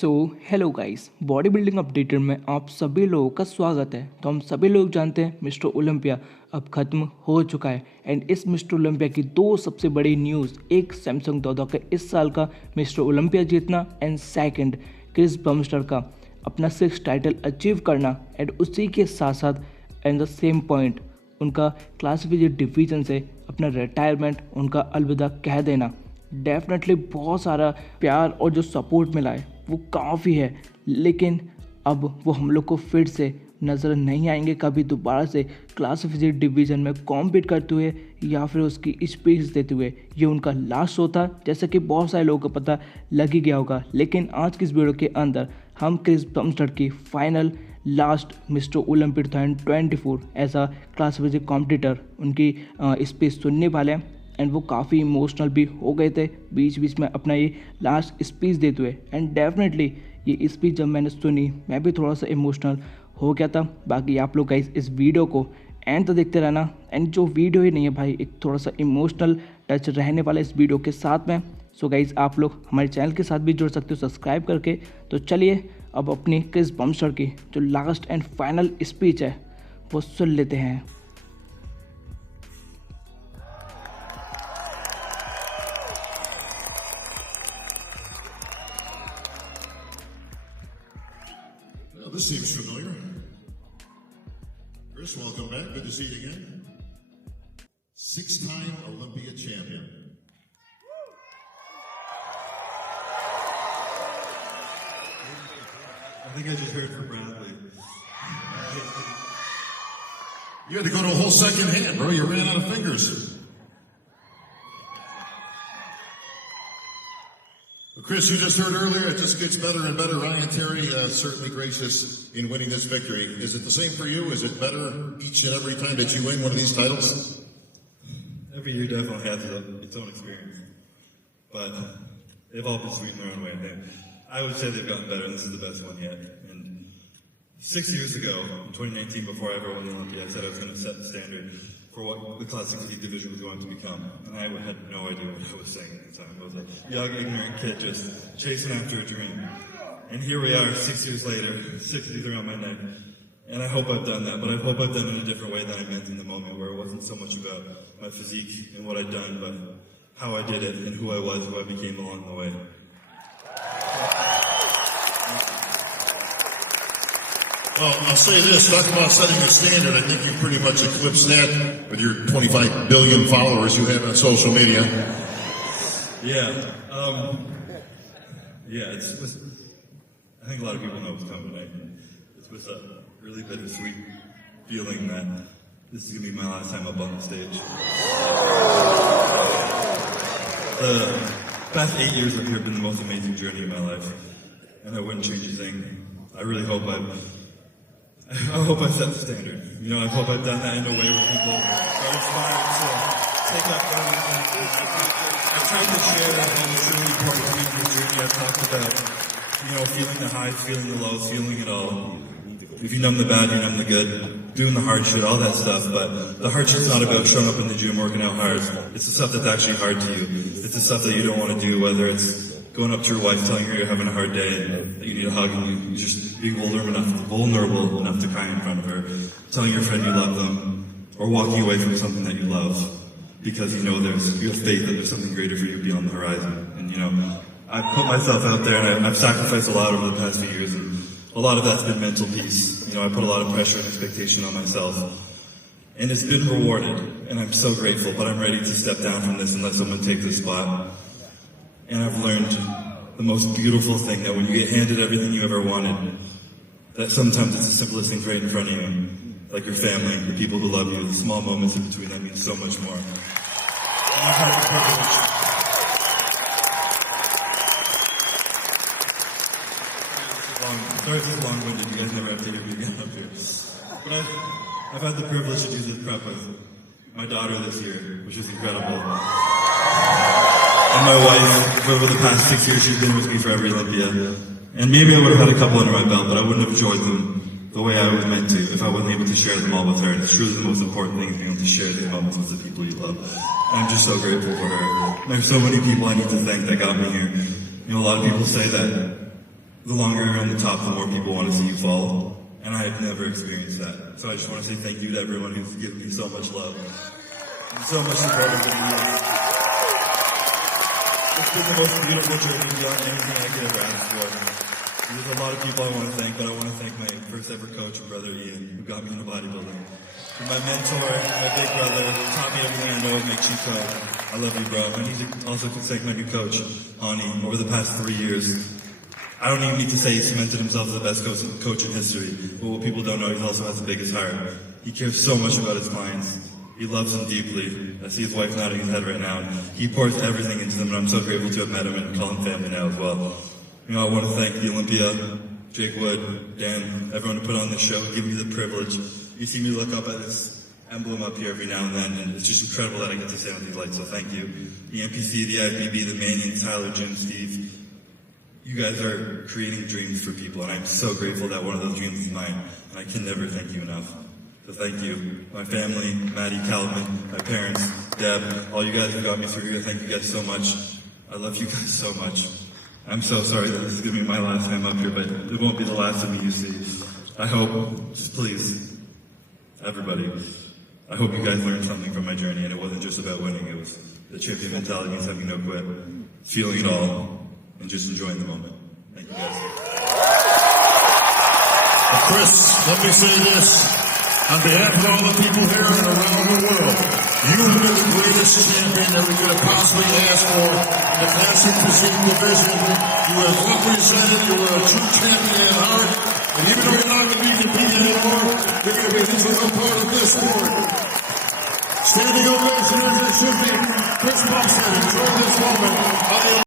So hello guys, body building updated में आप सभी लोगों का स्वागत है। तो हम सभी लोग जानते हैं मिस्टर ओलंपिया अब ख़त्म हो चुका है एंड इस मिस्टर ओलंपिया की दो सबसे बड़ी न्यूज़, एक सैमसंग दौदा का इस साल का मिस्टर ओलंपिया जीतना एंड सेकंड क्रिस बमस्टेड का अपना 6 टाइटल अचीव करना एंड उसी के साथ साथ एंड द सेम पॉइंट उनका क्लासिफिकेट डिवीजन से अपना रिटायरमेंट उनका अलविदा कह देना। डेफिनेटली बहुत सारा प्यार और जो सपोर्ट मिला है वो काफ़ी है, लेकिन अब वो हम लोग को फिर से नज़र नहीं आएंगे कभी दोबारा से क्लासिफिकेट डिवीज़न में कॉम्पीट करते हुए या फिर उसकी स्पीच देते हुए। ये उनका लास्ट शो था, जैसा कि बहुत सारे लोगों को पता लग ही गया होगा। लेकिन आज की इस वीडियो के अंदर हम क्रिस बमस्टेड की final last mister Olympic 2024 as a classified competitor उनकी स्पीच सुनने वाले हैं एंड वो काफ़ी इमोशनल भी हो गए थे बीच बीच में अपना ये लास्ट स्पीच देते हुए। एंड डेफिनेटली ये स्पीच जब मैंने सुनी मैं भी थोड़ा सा इमोशनल हो गया था। बाकी आप लोग गाइस इस वीडियो को एंड तक देखते रहना। एंड जो वीडियो ही नहीं है भाई, एक थोड़ा सा इमोशनल टच रहने वाला इस वीडियो के साथ में। सो गाइस आप लोग हमारे चैनल के साथ भी जुड़ सकते हो सब्सक्राइब करके। तो चलिए अब अपनी क्रिस बमस्टेड की जो लास्ट एंड फाइनल स्पीच है वो सुन लेते हैं। This seems familiar. Chris, welcome back. Good to see you again. 6-time Olympia champion. I think I just heard from Bradley. You had to go to a whole second hand, bro. You ran out of fingers. Chris, you just heard earlier, it just gets better and better. Ryan Terry certainly gracious in winning this victory. Is it the same for you? Is it better each and every time that you win one of these titles? Every year definitely has its own experience, but they've all been sweet in their own way. I would say they've gotten better, and this is the best one yet. And 6 years ago, in 2019, before I ever won the Olympia, I said I was going to set the standard for what the Classic Physique division was going to become. And I had no idea what I was saying at the time. I was a young, ignorant kid just chasing after a dream. And here we are 6 years later, 60s around my neck. And I hope I've done that, but I hope I've done it in a different way than I meant in the moment, where it wasn't so much about my physique and what I'd done, but how I did it and who I was, who I became along the way. Well, I'll say this, talk about setting the standard. I think you pretty much eclipsed that with your 25 billion followers you have on social media. Yeah, I think a lot of people know what's coming. It's with a really bittersweet feeling that this is going to be my last time up on the stage. The past 8 years up here have been the most amazing journey of my life, and I wouldn't change a thing. I really hope I set the standard. You know, I hope I've done that in a way where people are inspired to take up running. I've tried to share that moments really important to me in the journey. I've talked about, feeling the highs, feeling the lows, feeling it all. If you numb the bad, you numb the good. Doing the hard shit, all that stuff. But the hard shit's not about showing up in the gym, working out hard. It's the stuff that's actually hard to you. It's the stuff that you don't want to do, whether it's going up to your wife, telling her you're having a hard day, that you need a hug, and you just being vulnerable enough to cry in front of her, telling your friend you love them, or walking away from something that you love, because you have faith that there's something greater for you beyond the horizon. And I've put myself out there, and I've sacrificed a lot over the past few years, and a lot of that's been mental peace. I put a lot of pressure and expectation on myself, and it's been rewarded, and I'm so grateful, but I'm ready to step down from this and let someone take this spot. And I've learned the most beautiful thing, that when you get handed everything you ever wanted, that sometimes it's the simplest things right in front of you, like your family, the people who love you, the small moments in between that mean so much more. And I've had the privilege. Sorry if it's long-winded, you guys never have to hear me again up here. But I've had the privilege to do this prep with my daughter this year, which is incredible. And my wife, over the past 6 years, she's been with me for every Olympia. And maybe I would have had a couple under my belt, but I wouldn't have enjoyed them the way I was meant to if I wasn't able to share them all with her. And it's truly the most important thing, is being able to share these moments with the people you love. And I'm just so grateful for her. There's so many people I need to thank that got me here. A lot of people say that the longer you're on the top, the more people want to see you fall. And I've never experienced that. So I just want to say thank you to everyone who's given me so much love and so much support over the years. It's been the most beautiful journey beyond anything I could ever ask for. There's a lot of people I want to thank, but I want to thank my first ever coach and brother Ian, who got me into bodybuilding. And my mentor, my big brother, taught me everything I know of make Chico. I love you, bro. I need to also thank my new coach, Hani, over the past 3 years. I don't even need to say he cemented himself as the best coach in history, but what people don't know, he also has the biggest heart. He cares so much about his clients. He loves them deeply. I see his wife nodding his head right now. He pours everything into them, and I'm so grateful to have met him and call him family now as well. You know, I want to thank the Olympia, Jake Wood, Dan, everyone who put on this show, give me the privilege. You see me look up at this emblem up here every now and then, and it's just incredible that I get to stand with these lights, so thank you. The NPC, the IPB, the Mannion, Tyler, Jim, Steve. You guys are creating dreams for people, and I'm so grateful that one of those dreams is mine, and I can never thank you enough. So thank you. My family, Maddie, Calvin, my parents, Deb, all you guys who got me through here, thank you guys so much. I love you guys so much. I'm so sorry that this is going to be my last time up here, but it won't be the last of me you see. I hope, just please, everybody, I hope you guys learned something from my journey, and it wasn't just about winning, it was the champion mentality and having no quit, feeling it all, and just enjoying the moment. Thank you guys. Chris, let me say this. On behalf of all the people here and around the world, you have been the greatest champion that we could have possibly asked for in the classic physique division. You have represented, you are a true champion at heart, and even though you're not going to be competing anymore, you're going to be an integral part of this sport. Standing ovation as it should be. Chris Bumstead, enjoy this moment on the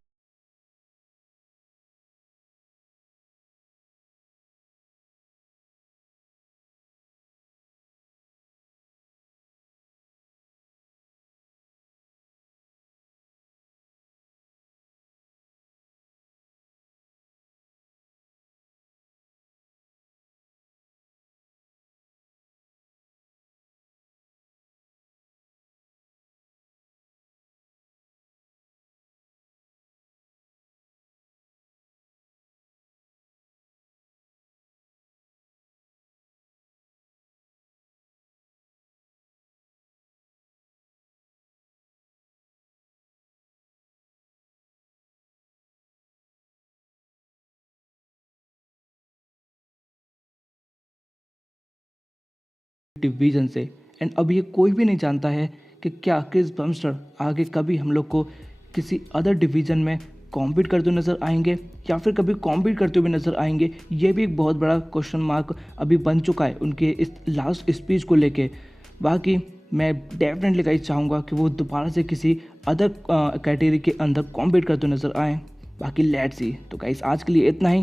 division से। And अब ये कोई भी नहीं जानता है कि क्या क्रिस बमस्टर आगे कभी हम लोग को किसी अदर डिवीज़न में कॉम्पीट करते हुए नज़र आएंगे या फिर कभी कॉम्पीट करते हुए नज़र आएंगे। ये भी एक बहुत बड़ा क्वेश्चन मार्क अभी बन चुका है उनके इस लास्ट स्पीच को लेके। बाकी मैं डेफिनेटली गाइस चाहूँगा कि वो दोबारा से किसी अदर कैटेगरी के अंदर कॉम्पीट करते हुए नज़र आएँ। बाकी लेट्स सी। तो गाइस आज के लिए इतना ही।